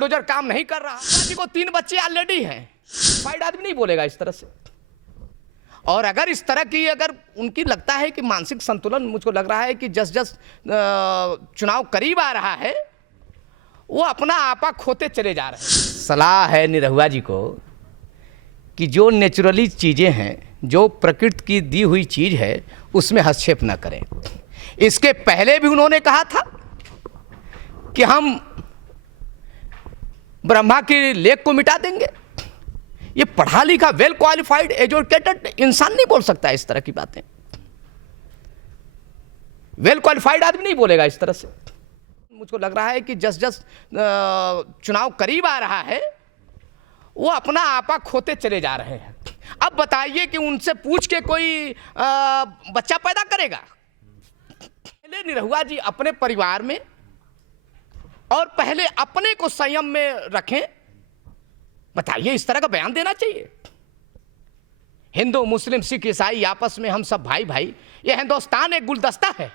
Bulldozer काम नहीं कर रहा। जी को 3 बच्चे ऑलरेडी हैं, फाइड आदमी नहीं बोलेगा इस तरह से। और अगर इस तरह की अगर उनकी लगता है कि मानसिक संतुलन, मुझको लग रहा है कि जस जस चुनाव करीब आ रहा है वो अपना आपा खोते चले जा रहे हैं। सलाह है निरहुआ जी को कि जो नेचुरली चीज़ें हैं, जो प्रकृति की दी हुई चीज़ है, उसमें हस्तक्षेप न करें। इसके पहले भी उन्होंने कहा था कि हम ब्रह्मा की लेख को मिटा देंगे। ये पढ़ा लिखा वेल क्वालिफाइड एजुकेटेड इंसान नहीं बोल सकता इस तरह की बातें। वेल क्वालिफाइड आदमी नहीं बोलेगा इस तरह से। मुझको लग रहा है कि जस जस चुनाव करीब आ रहा है वो अपना आपा खोते चले जा रहे हैं। अब बताइए कि उनसे पूछ के कोई बच्चा पैदा करेगा? पहले निरहुआ जी अपने परिवार में और पहले अपने को संयम में रखें। बताइए, इस तरह का बयान देना चाहिए? हिंदू मुस्लिम सिख ईसाई आपस में हम सब भाई भाई। ये हिंदुस्तान एक गुलदस्ता है।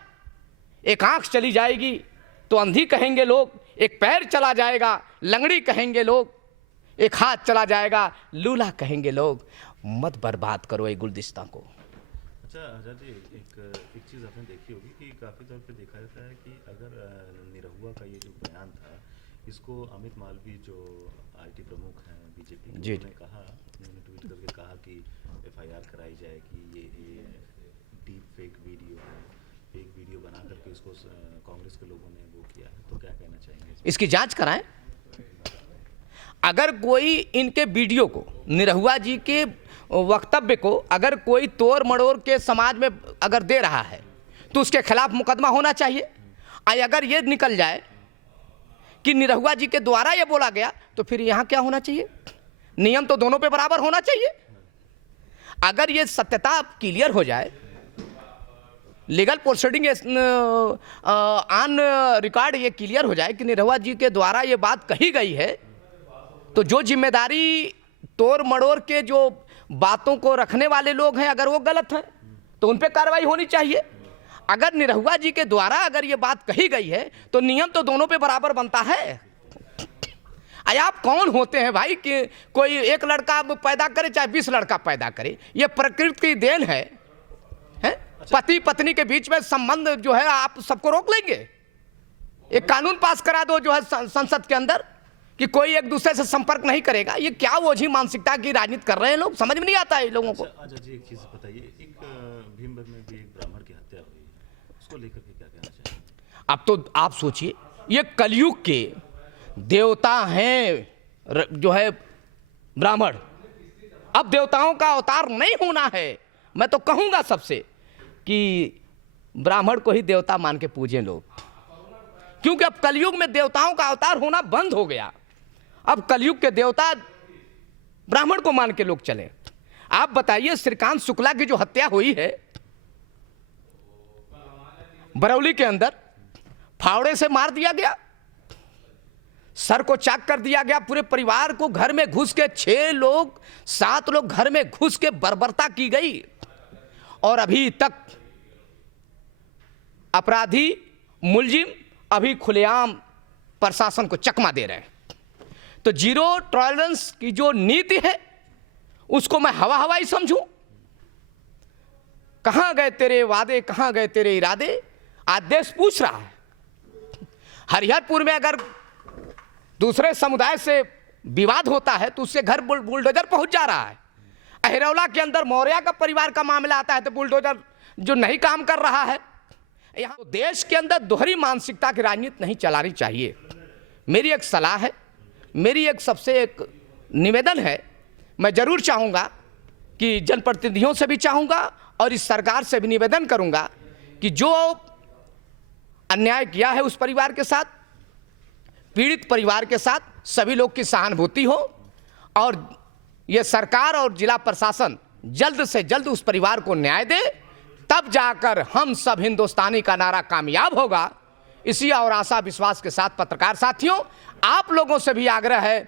एक आंख चली जाएगी तो अंधी कहेंगे लोग, एक पैर चला जाएगा लंगड़ी कहेंगे लोग, एक हाथ चला जाएगा लूला कहेंगे लोग। मत बर्बाद करो ये गुलदस्ता को। अच्छा आजाद जी, एक चीज़ आपने देखी होगी कि काफ़ी तौर पे देखा जाता है कि अगर निरहुआ का ये जो बयान था, इसको अमित मालवीय जो आईटी प्रमुख हैं बीजेपी, उन्होंने कहा, उन्होंने ट्वीट करके कहा कि एफआईआर कराई जाए कि ये डीप फेक वीडियो है, फेक वीडियो बना करके इसको कांग्रेस के लोगों ने वो किया है। तो क्या कहना चाहेंगे? इसकी जांच कराएं। अगर कोई इनके वीडियो को, निरहुआ जी के वक्तव्य को अगर कोई तोड़ मड़ोड़ के समाज में अगर दे रहा है तो उसके खिलाफ मुकदमा होना चाहिए। अगर ये निकल जाए कि निरहुआ जी के द्वारा ये बोला गया तो फिर यहाँ क्या होना चाहिए? नियम तो दोनों पे बराबर होना चाहिए। अगर ये सत्यता क्लियर हो जाए, लीगल प्रोसीडिंग ऑन रिकॉर्ड ये क्लियर हो जाए कि निरहुआ जी के द्वारा ये बात कही गई है, तो जो जिम्मेदारी तोड़ मड़ोड़ के जो बातों को रखने वाले लोग हैं, अगर वो गलत हैं तो उन पे कार्रवाई होनी चाहिए। अगर निरहुआ जी के द्वारा अगर ये बात कही गई है तो नियम तो दोनों पे बराबर बनता है। आप कौन होते हैं भाई कि कोई एक लड़का पैदा करे चाहे 20 लड़का पैदा करे? ये प्रकृति की देन है, पति पत्नी के बीच में संबंध जो है आप सबको रोक लेंगे? एक कानून पास करा दो जो है संसद के अंदर कि कोई एक दूसरे से संपर्क नहीं करेगा। ये क्या ओझी मानसिकता की राजनीति कर रहे हैं लोग, समझ में नहीं आता है लोगों को। अच्छा जी, एक चीज़ बताइए, एक भीमगढ़ में भी एक ब्राह्मण की हत्या हुई है, उसको लेकर के क्या कहना चाहिए? अब तो आप सोचिए, ये कलयुग के देवता हैं जो है ब्राह्मण। अब देवताओं का अवतार नहीं होना है। मैं तो कहूँगा सबसे कि ब्राह्मण को ही देवता मान के पूजें लोग, क्योंकि अब कलयुग में देवताओं का अवतार होना बंद हो गया। अब कलयुग के देवता ब्राह्मण को मान के लोग चले। आप बताइए, श्रीकांत शुक्ला की जो हत्या हुई है बरौली के अंदर, फावड़े से मार दिया गया, सर को चाक कर दिया गया, पूरे परिवार को घर में घुस के 6 लोग 7 लोग घर में घुस के बर्बरता की गई। और अभी तक अपराधी मुलजिम अभी खुलेआम प्रशासन को चकमा दे रहे हैं। तो जीरो टॉलरेंस की जो नीति है उसको मैं हवा हवाई समझूं? कहां गए तेरे वादे, कहां गए तेरे इरादे? आज देश पूछ रहा है। हरिहरपुर में अगर दूसरे समुदाय से विवाद होता है तो उससे घर बुलडोजर पहुंच जा रहा है। अहिरौला के अंदर मौर्या का परिवार का मामला आता है तो बुलडोजर जो नहीं काम कर रहा है। यहाँ तो देश के अंदर दोहरी मानसिकता की राजनीति नहीं चलानी चाहिए। मेरी एक सलाह है, मेरी एक सबसे एक निवेदन है। मैं जरूर चाहूँगा कि जनप्रतिनिधियों से भी चाहूँगा और इस सरकार से भी निवेदन करूँगा कि जो अन्याय किया है उस परिवार के साथ, पीड़ित परिवार के साथ सभी लोग की सहानुभूति हो और ये सरकार और जिला प्रशासन जल्द से जल्द उस परिवार को न्याय दे, तब जाकर हम सब हिंदुस्तानी का नारा कामयाब होगा। इसी और आशा विश्वास के साथ पत्रकार साथियों, आप लोगों से भी आग्रह है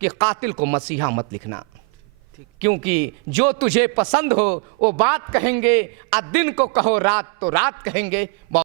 कि कातिल को मसीहा मत लिखना, क्योंकि जो तुझे पसंद हो वो बात कहेंगे, दिन को कहो रात तो रात कहेंगे।